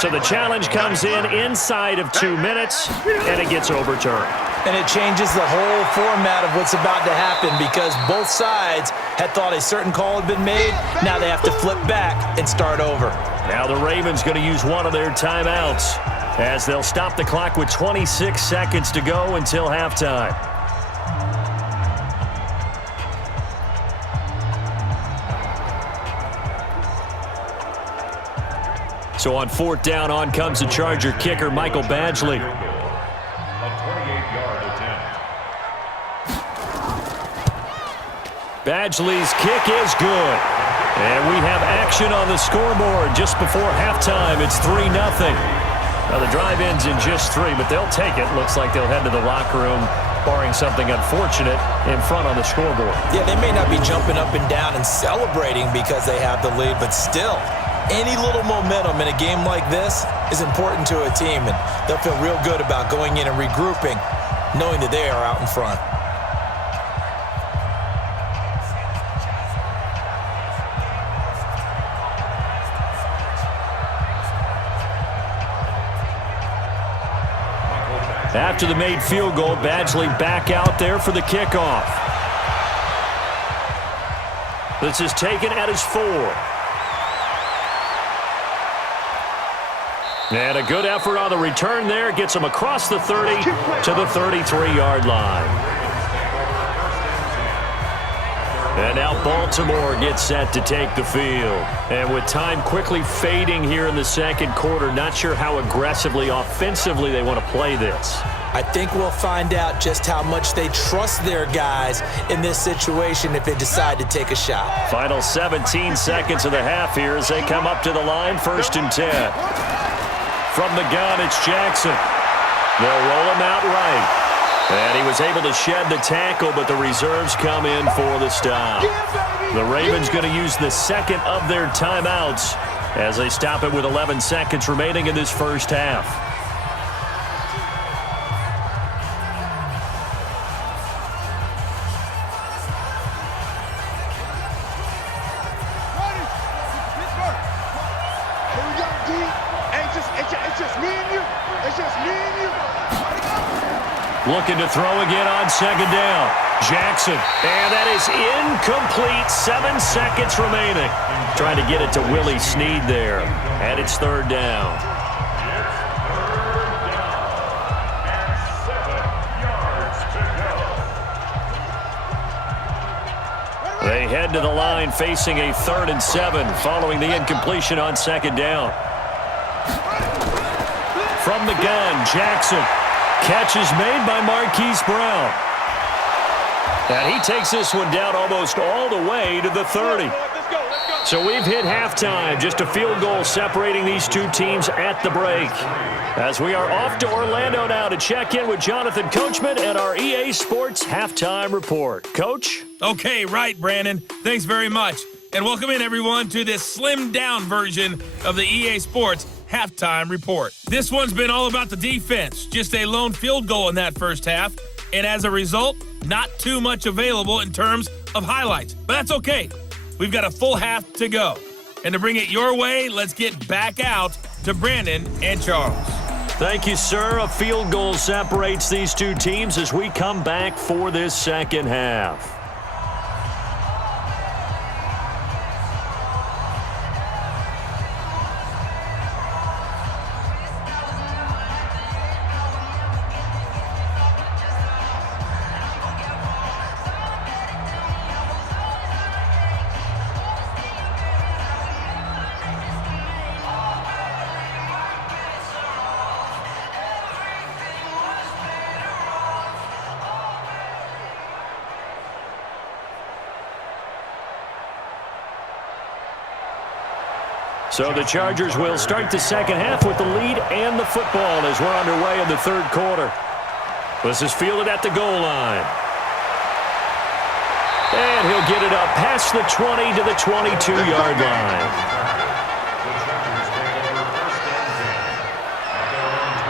So the challenge comes in inside of 2 minutes, and it gets overturned. And it changes the whole format of what's about to happen because both sides had thought a certain call had been made. Now they have to flip back and start over. Now the Ravens going to use one of their timeouts as they'll stop the clock with 26 seconds to go until halftime. So on 4th down, on comes the Charger kicker, Michael Badgley. A 28-yard attempt. Badgley's kick is good. And we have action on the scoreboard just before halftime. It's 3-0. Now the drive ends in just 3, but they'll take it. Looks like they'll head to the locker room, barring something unfortunate, in front on the scoreboard. Yeah, they may not be jumping up and down and celebrating because they have the lead, but still, any little momentum in a game like this is important to a team, and they'll feel real good about going in and regrouping, knowing that they are out in front. After the made field goal, Badgley back out there for the kickoff. This is taken at his 4. And a good effort on the return there. Gets him across the 30 to the 33-yard line. And now Baltimore gets set to take the field. And with time quickly fading here in the second quarter, not sure how aggressively, offensively they want to play this. I think we'll find out just how much they trust their guys in this situation if they decide to take a shot. Final 17 seconds of the half here as they come up to the line, 1st and 10. From the gun, it's Jackson. They'll roll him out right. And he was able to shed the tackle, but the reserves come in for the stop. The Ravens going to use the second of their timeouts as they stop it with 11 seconds remaining in this first half. Looking to throw again on 2nd down. Jackson, and that is incomplete. 7 seconds remaining. Trying to get it to Willie Snead there. And it's 3rd down. They head to the line facing a 3rd and 7 following the incompletion on 2nd down. From the gun, Jackson. Catch is made by Marquise Brown. And he takes this one down almost all the way to the 30. So we've hit halftime. Just a field goal separating these two teams at the break. As we are off to Orlando now to check in with Jonathan Coachman and our EA Sports Halftime Report. Coach? Okay, right, Brandon. Thanks very much. And welcome in, everyone, to this slimmed-down version of the EA Sports Halftime Report. This one's been all about the defense. Just a lone field goal in that first half. And as a result, not too much available in terms of highlights. But that's okay. We've got a full half to go. And to bring it your way, let's get back out to Brandon and Charles. Thank you, sir. A field goal separates these two teams as we come back for this second half. So the Chargers will start the second half with the lead and the football as we're underway in the third quarter. This is fielded at the goal line. And he'll get it up past the 20 to the 22-yard line.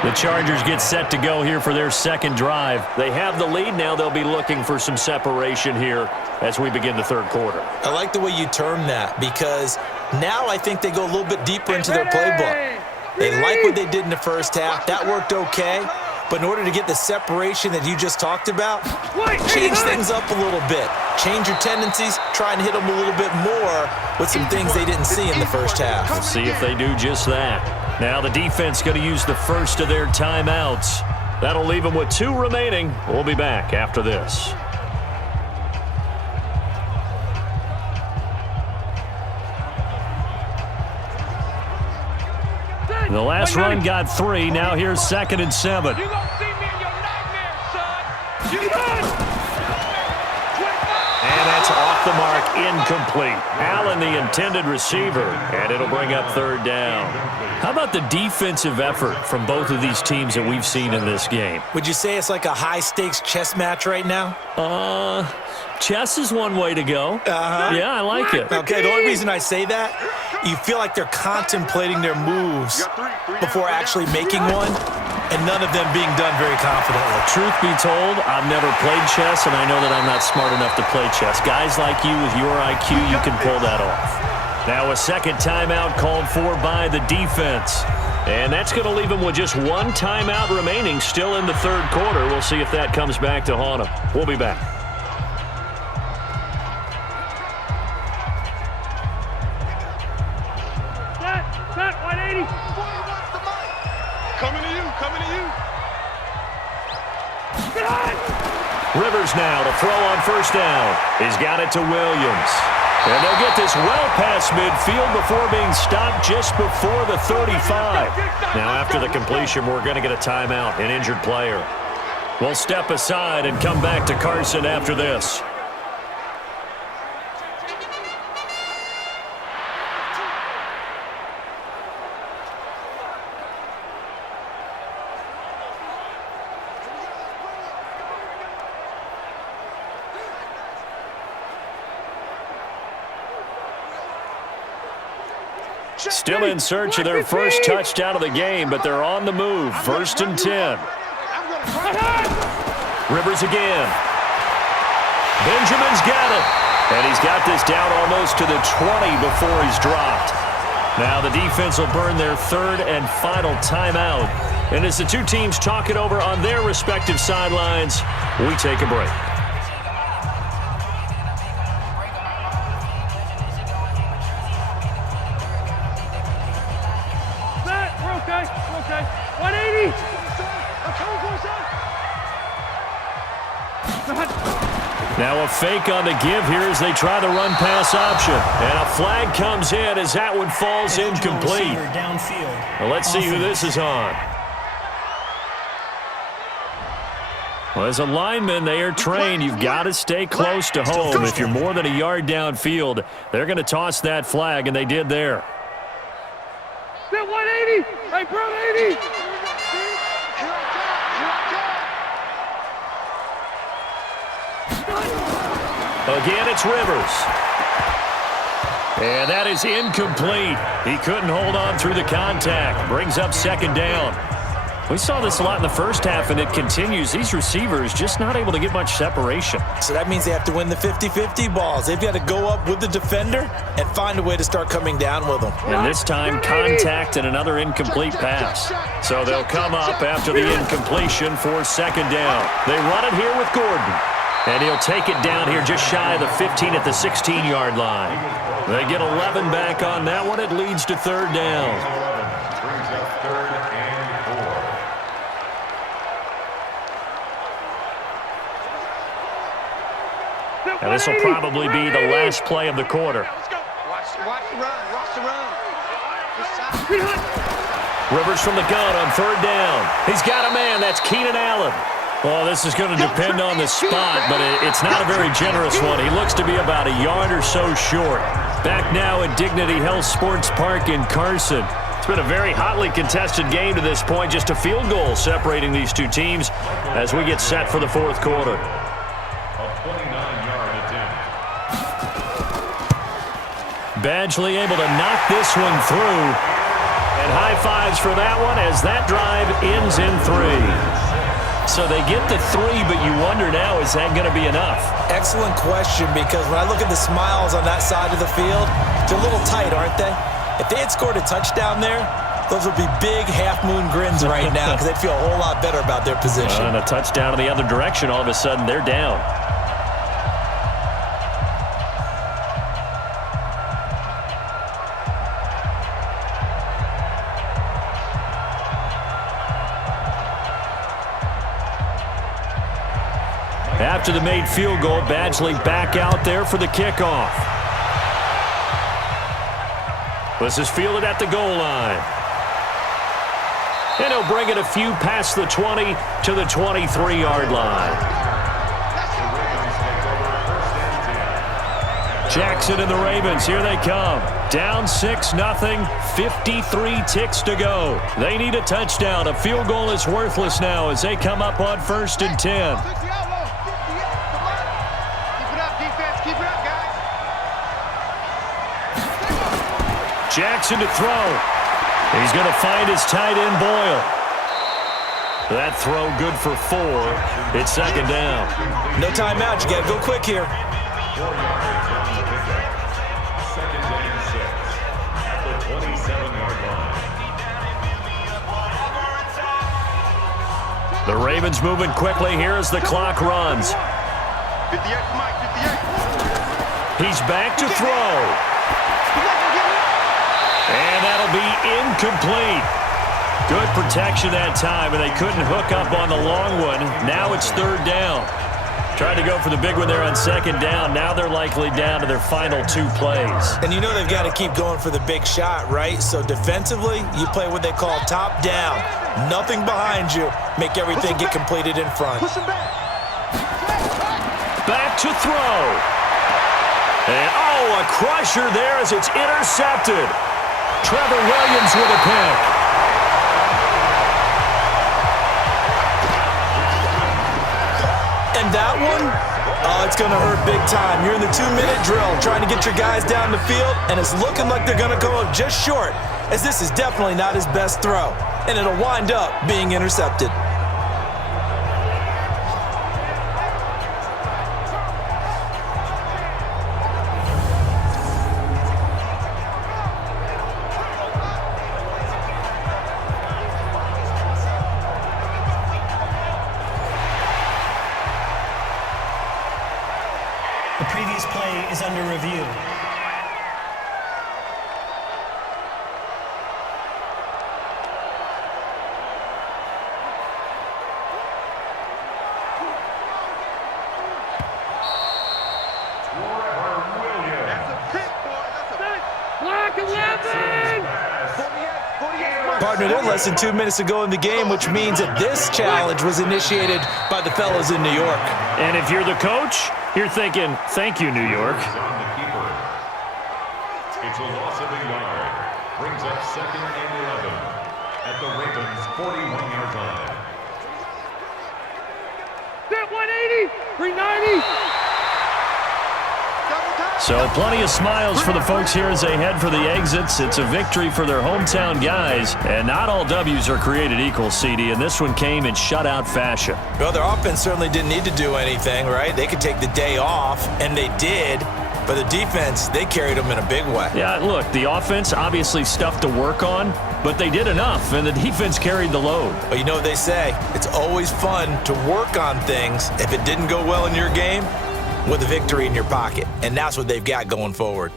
The Chargers get set to go here for their second drive. They have the lead. Now they'll be looking for some separation here as we begin the third quarter. I like the way you term that because now I think they go a little bit deeper into their playbook. They like what they did in the first half. That worked okay. But in order to get the separation that you just talked about, change things up a little bit. Change your tendencies. Try and hit them a little bit more with some things they didn't see in the first half. We'll see if they do just that. Now the defense going to use the first of their timeouts. That'll leave them with 2 remaining. We'll be back after this. The last run got 3. Now here's 2nd and 7. You gonna see me in your nightmares, son. You got And that's off the mark, incomplete. Allen, the intended receiver, and it'll bring up 3rd down. How about the defensive effort from both of these teams that we've seen in this game? Would you say it's like a high-stakes chess match right now? Chess is one way to go. Yeah, I like it. Okay, the only reason I say that, you feel like they're contemplating their moves before actually making one, and none of them being done very confidently. Truth be told, I've never played chess, and I know that I'm not smart enough to play chess. Guys like you with your IQ, you can pull that off. Now a second timeout called for by the defense. And that's going to leave them with just 1 timeout remaining still in the third quarter. We'll see if that comes back to haunt them. We'll be back. Set, 180. Coming to you, coming to you. Rivers now to throw on first down. He's got it to Williams. And they'll get this well past midfield before being stopped just before the 35. Now after the completion, we're going to get a timeout, an injured player. We'll step aside and come back to Carson after this. Still in search of their first touchdown of the game, but they're on the move. 1st and 10. Rivers again. Benjamin's got it. And he's got this down almost to the 20 before he's dropped. Now the defense will burn their 3rd and final timeout. And as the two teams talk it over on their respective sidelines, we take a break. Okay. 180. Now a fake on the give here as they try the run-pass option. And a flag comes in as that one falls incomplete. Well, let's see who this is on. Well, as a lineman, they are trained. You've got to stay close to home. If you're more than a yard downfield, they're going to toss that flag, and they did there. 180. Hey, bro, 80. Again, it's Rivers. And that is incomplete. He couldn't hold on through the contact. Brings up 2nd down. We saw this a lot in the first half, and it continues. These receivers just not able to get much separation. So that means they have to win the 50-50 balls. They've got to go up with the defender and find a way to start coming down with them. And this time, contact and another incomplete pass. So they'll come up after the incompletion for 2nd down. They run it here with Gordon. And he'll take it down here just shy of the 15 at the 16-yard line. They get 11 back on that one. It leads to 3rd down. Brings up 3rd and 4. And this will probably be the last play of the quarter. Watch the run. Watch the run. Rivers from the gun on 3rd down. He's got a man. That's Keenan Allen. Well, this is going to depend on the spot, but it's not a very generous one. He looks to be about a yard or so short. Back now at Dignity Health Sports Park in Carson. It's been a very hotly contested game to this point. Just a field goal separating these two teams as we get set for the 4th quarter. A 29-yard attempt. Badgley able to knock this one through. And And high fives for that one as that drive ends in 3. So they get the 3, but you wonder now, is that going to be enough? Excellent question, because when I look at the smiles on that side of the field, they're a little tight, aren't they? If they had scored a touchdown there, those would be big half-moon grins right now because they'd feel a whole lot better about their position. And a touchdown in the other direction, all of a sudden they're down. After the made field goal, Badgley back out there for the kickoff. This is fielded at the goal line. And he'll bring it a few past the 20 to the 23-yard line. Jackson and the Ravens, here they come. Down 6-0, 53 ticks to go. They need a touchdown. A field goal is worthless now as they come up on 1st and 10. Jackson to throw. He's going to find his tight end, Boyle. That throw good for 4. It's 2nd down. No timeout. You got to go quick here. 4 yards on the pickup. 2nd and 6 at the 27-yard line. The Ravens moving quickly here as the clock runs. 58, Mike, 58. He's back to throw. And that'll be incomplete. Good protection that time, and they couldn't hook up on the long one. Now it's 3rd down. Tried to go for the big one there on 2nd down. Now they're likely down to their final 2 plays. And you know they've got to keep going for the big shot, right? So defensively, you play what they call top down. Nothing behind you. Make everything get completed in front. Back to throw. And, a crusher there as it's intercepted. Trevor Williams with a pick. And that one, it's going to hurt big time. You're in the 2-minute drill trying to get your guys down the field, and it's looking like they're going to go up just short, as this is definitely not his best throw, and it'll wind up being intercepted. The previous play is under review. Partner, they're less than 2 minutes to go in the game, which means that this challenge was initiated by the fellas in New York. And if you're the coach, you're thinking, thank you, New York. On the keeper. It's a loss of a yard. Brings up 2nd and 11 at the Ravens' 41-yard line. 180, 390. So plenty of smiles for the folks here as they head for the exits. It's a victory for their hometown guys. And not all W's are created equal, CD, and this one came in shutout fashion. Well, their offense certainly didn't need to do anything, right? They could take the day off, and they did. But the defense, they carried them in a big way. Yeah, look, the offense, obviously stuff to work on, but they did enough, and the defense carried the load. But you know what they say, it's always fun to work on things if it didn't go well in your game, with a victory in your pocket. And that's what they've got going forward.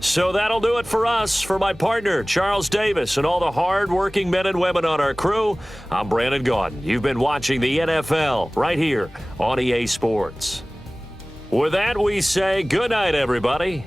So that'll do it for us. For my partner, Charles Davis, and all the hard-working men and women on our crew, I'm Brandon Gaudin. You've been watching the NFL right here on EA Sports. With that, we say good night, everybody.